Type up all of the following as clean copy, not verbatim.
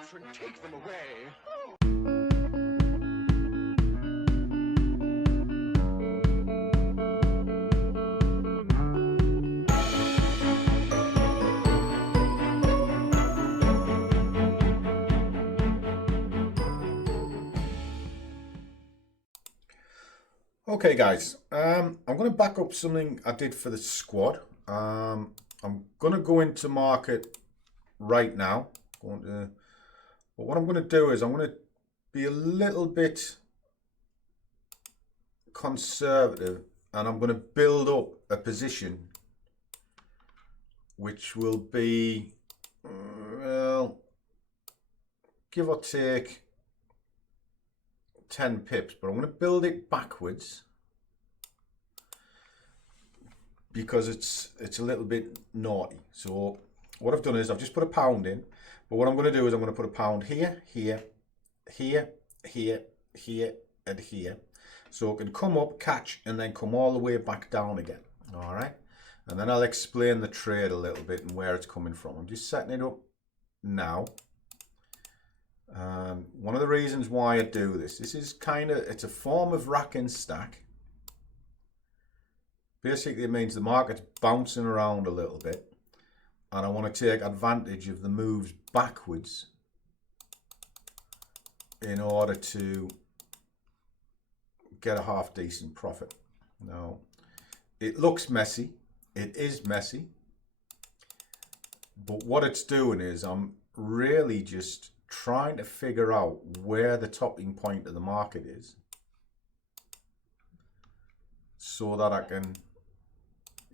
Patron, take them away. Okay guys, I'm going to back up something I did for the squad. I'm going to go into market right now. But what I'm going to do is I'm going to be a little bit conservative and I'm going to build up a position which will be, well, give or take 10 pips, but I'm going to build it backwards because it's a little bit naughty. So what I've done is I've just put a pound in, but what I'm going to do is I'm going to put a pound here, here, here, here, here, and here. So it can come up, catch, and then come all the way back down again. All right. And then I'll explain the trade a little bit and where it's coming from. I'm just setting it up now. One of the reasons why I do this is it's a form of rack and stack. Basically, it means the market's bouncing around a little bit and I want to take advantage of the moves backwards in order to get a half decent profit. Now, it looks messy. It is messy. But what it's doing is I'm really just trying to figure out where the topping point of the market is so that I can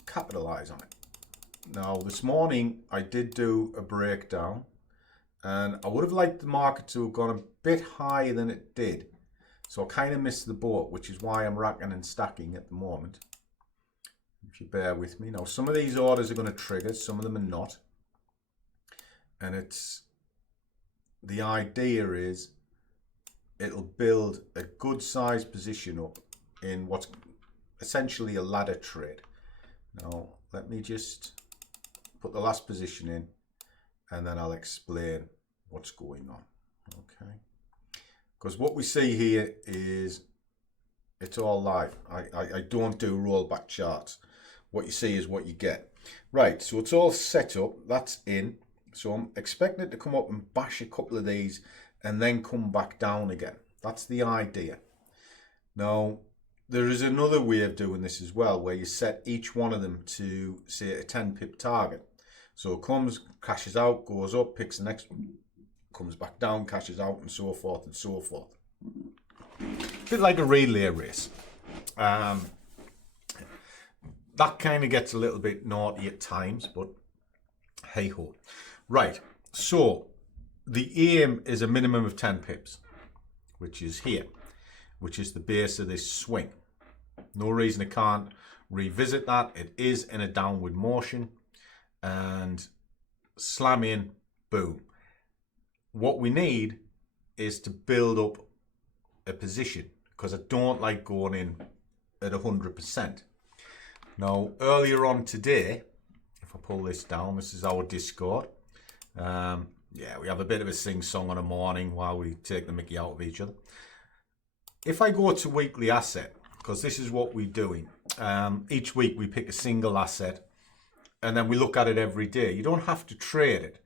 capitalize on it. Now this morning I did do a breakdown and I would have liked the market to have gone a bit higher than it did, so I kind of missed the boat, which is why I'm racking and stacking at the moment, if you bear with me. Now some of these orders are going to trigger, some of them are not, and the idea is it'll build a good sized position up in what's essentially a ladder trade. Now let me just put the last position in and then I'll explain what's going on. Okay, because what we see here is it's all live. I don't do rollback charts. What you see is what you get. Right, so it's all set up, that's in. So I'm expecting it to come up and bash a couple of these and then come back down again. That's the idea. Now, there is another way of doing this as well, where you set each one of them to, say, a 10 pip target. So it comes, cashes out, goes up, picks the next one, comes back down, cashes out, and so forth and so forth. A bit like a relay race. That kind of gets a little bit naughty at times, but hey ho. Right, so the aim is a minimum of 10 pips, which is here, which is the base of this swing. No reason I can't revisit that. It is in a downward motion and slam in, boom. What we need is to build up a position because I don't like going in at 100%. Now, earlier on today, if I pull this down, this is our Discord. Yeah, we have a bit of a sing-song on a morning while we take the mickey out of each other. If I go to weekly asset, because this is what we're doing, each week we pick a single asset and then we look at it every day. You don't have to trade it,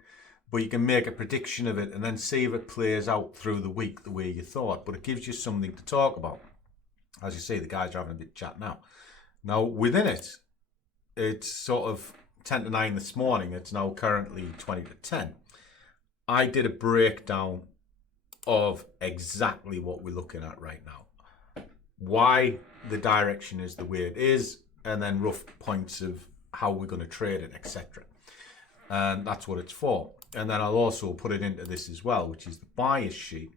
but you can make a prediction of it and then see if it plays out through the week the way you thought. But it gives you something to talk about. As you see, the guys are having a bit of chat now. Now, within it, it's sort of 10 to 9 this morning. It's now currently 20 to 10. I did a breakdown of exactly what we're looking at right now. Why the direction is the way it is, and then rough points of how we're going to trade it, etc. And that's what it's for. And then I'll also put it into this as well, which is the bias sheet.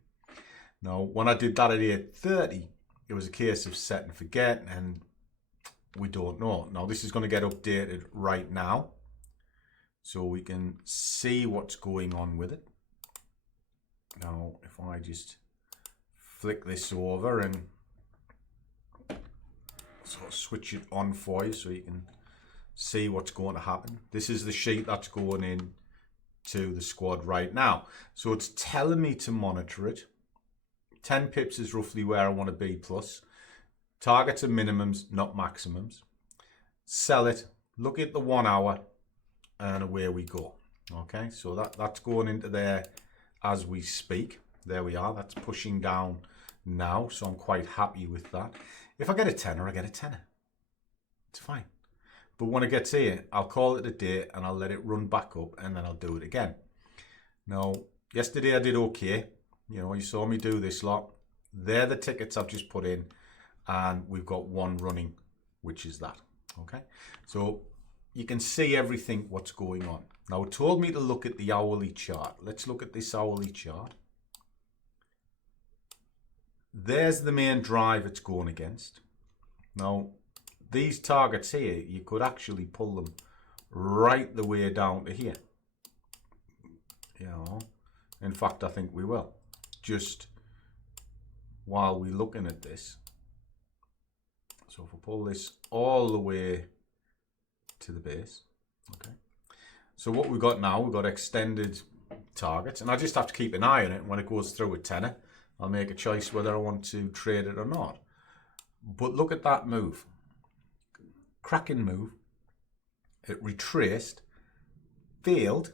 Now, when I did that at 8:30, it was a case of set and forget, and we don't know. Now, this is going to get updated right now, so we can see what's going on with it. Now, if I just flick this over and sort of switch it on for you so you can see what's going to happen. This is the sheet that's going in to the squad right now. So it's telling me to monitor it. 10 pips is roughly where I want to be plus. Targets are minimums, not maximums. Sell it, look at the 1 hour, and away we go. Okay, so that's going into there as we speak. There we are, that's pushing down now, so I'm quite happy with that. If I get a tenner, I get a tenner. It's fine. But when it gets here, I'll call it a day and I'll let it run back up and then I'll do it again. Now, yesterday I did okay. You know, you saw me do this lot. They're the tickets I've just put in and we've got one running, which is that. Okay, so you can see everything what's going on. Now, it told me to look at the hourly chart. Let's look at this hourly chart. There's the main drive it's going against. Now, these targets here, you could actually pull them right the way down to here. You know, in fact, I think we will. Just while we're looking at this. So if we pull this all the way to the base, okay. So what we've got now, we've got extended targets, and I just have to keep an eye on it. When it goes through a tenner, I'll make a choice whether I want to trade it or not. But look at that move. Cracking move. It retraced, failed,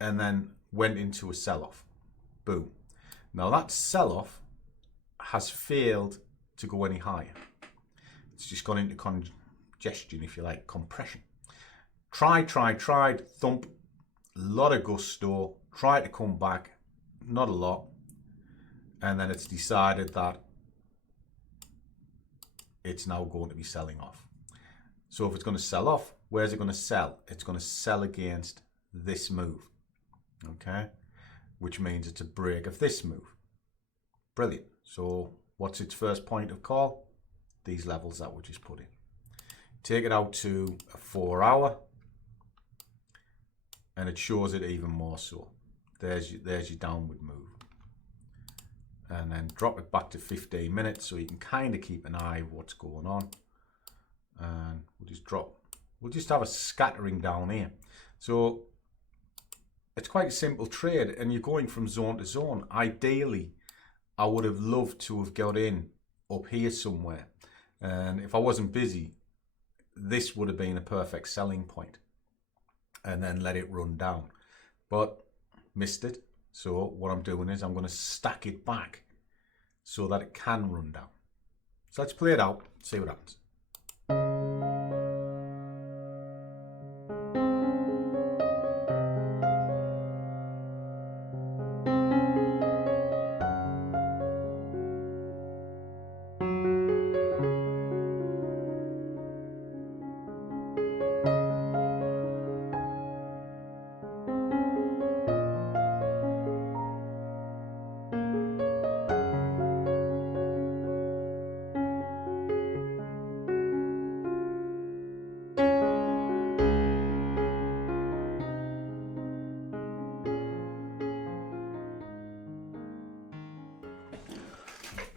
and then went into a sell-off. Boom. Now that sell-off has failed to go any higher. It's just gone into congestion, if you like, compression. Tried, thump, a lot of gusto, tried to come back, not a lot, and then it's decided that it's now going to be selling off. So if it's going to sell off, where's it going to sell? It's going to sell against this move, okay? Which means it's a break of this move. Brilliant. So what's its first point of call? These levels that we just put in. Take it out to a 4 hour and it shows it even more so. There's your downward move. And then drop it back to 15 minutes so you can kind of keep an eye of what's going on. And we'll just have a scattering down here. So it's quite a simple trade and you're going from zone to zone. Ideally, I would have loved to have got in up here somewhere. And if I wasn't busy, this would have been a perfect selling point. And then let it run down. But missed it. So what I'm doing is I'm going to stack it back so that it can run down. So let's play it out, see what happens.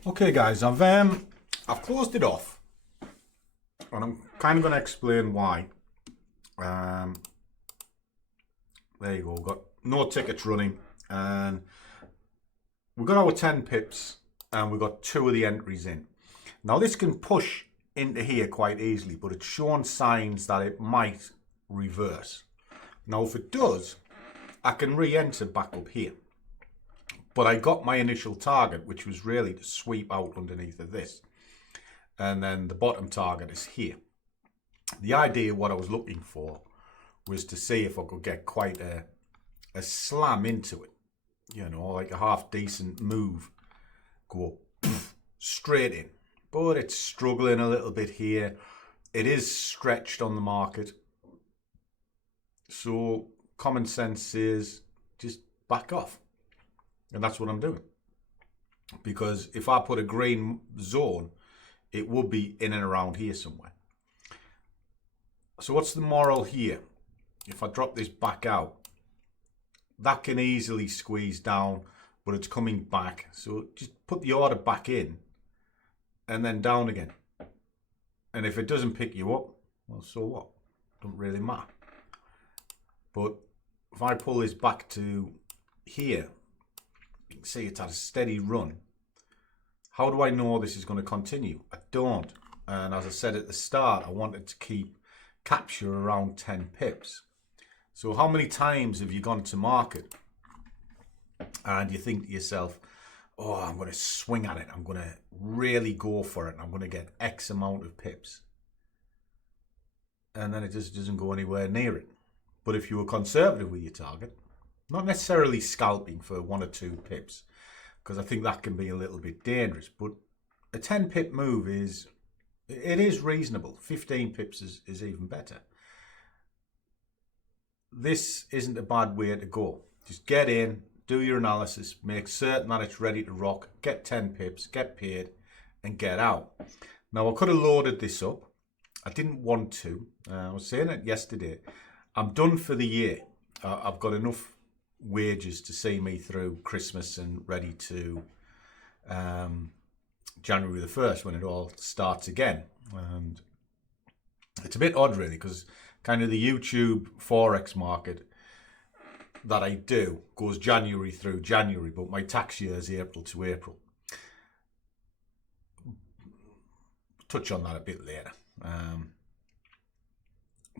Okay guys, I've closed it off and I'm kind of going to explain why. There you go, we've got no tickets running and we've got our 10 pips and we've got 2 of the entries in. Now this can push into here quite easily, but it's showing signs that it might reverse. Now if it does, I can re-enter back up here. But I got my initial target, which was really to sweep out underneath of this. And then the bottom target is here. The idea, what I was looking for, was to see if I could get quite a slam into it. You know, like a half decent move. Go straight in. But it's struggling a little bit here. It is stretched on the market. So common sense says just back off. And that's what I'm doing. Because if I put a green zone, it would be in and around here somewhere. So what's the moral here? If I drop this back out, that can easily squeeze down, but it's coming back. So just put the order back in and then down again. And if it doesn't pick you up, well, so what? Doesn't really matter. But if I pull this back to here, you can see it's had a steady run. How do I know this is going to continue? I don't. And as I said at the start, I wanted to keep capture around 10 pips. So how many times have you gone to market and you think to yourself, oh, I'm going to swing at it. I'm going to really go for it. And I'm going to get X amount of pips. And then it just doesn't go anywhere near it. But if you were conservative with your target, not necessarily scalping for 1 or 2 pips, because I think that can be a little bit dangerous, but a 10 pip move is reasonable. 15 pips is even better. This isn't a bad way to go. Just get in, do your analysis, make certain that it's ready to rock, get 10 pips, get paid, and get out. Now, I could have loaded this up. I didn't want to. I was saying it yesterday. I'm done for the year. I've got enough wages to see me through Christmas and ready to January the 1st when it all starts again. And it's a bit odd really, because kind of the YouTube Forex market that I do goes January through January, but my tax year is April to April. Touch on that a bit later,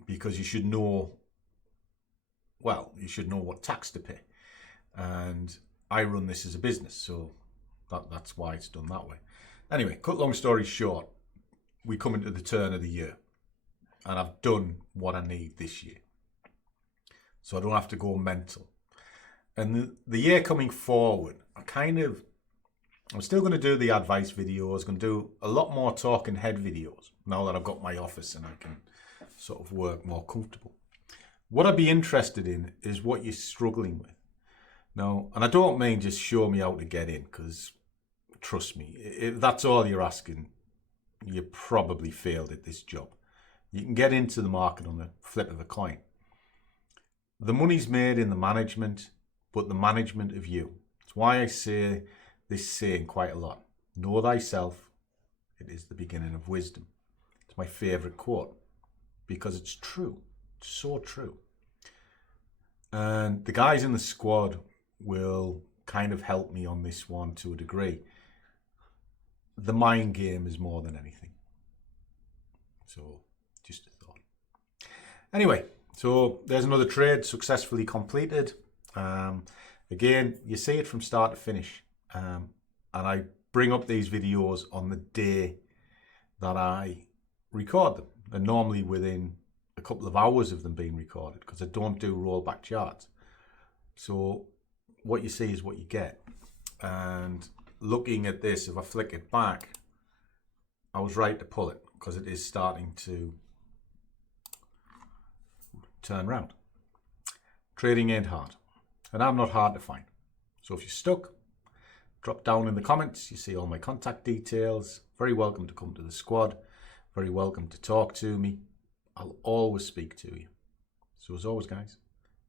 because you should know, well, you should know what tax to pay. And I run this as a business, so that's why it's done that way. Anyway, cut long story short, we come into the turn of the year and I've done what I need this year. So I don't have to go mental. And the year coming forward, I'm still going to do the advice videos, going to do a lot more talking head videos now that I've got my office and I can sort of work more comfortable. What I'd be interested in is what you're struggling with. Now, and I don't mean just show me how to get in, because trust me, if that's all you're asking, you probably failed at this job. You can get into the market on the flip of a coin. The money's made in the management, but the management of you. It's why I say this saying quite a lot. Know thyself, it is the beginning of wisdom. It's my favourite quote, because it's true. It's so true. And the guys in the squad will kind of help me on this one to a degree. The mind game is more than anything. So, just a thought. Anyway, so there's another trade successfully completed. Again, you see it from start to finish. And I bring up these videos on the day that I record them. And normally within a couple of hours of them being recorded, because I don't do rollback charts. So what you see is what you get. And looking at this, if I flick it back, I was right to pull it, because it is starting to turn around. Trading ain't hard, and I'm not hard to find. So if you're stuck, drop down in the comments. You see all my contact details. Very welcome to come to the squad. Very welcome to talk to me. I'll always speak to you. So as always, guys,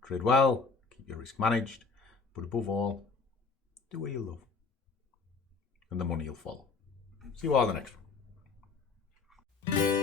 trade well, keep your risk managed, but above all, do what you love, and the money will follow. See you all in the next one.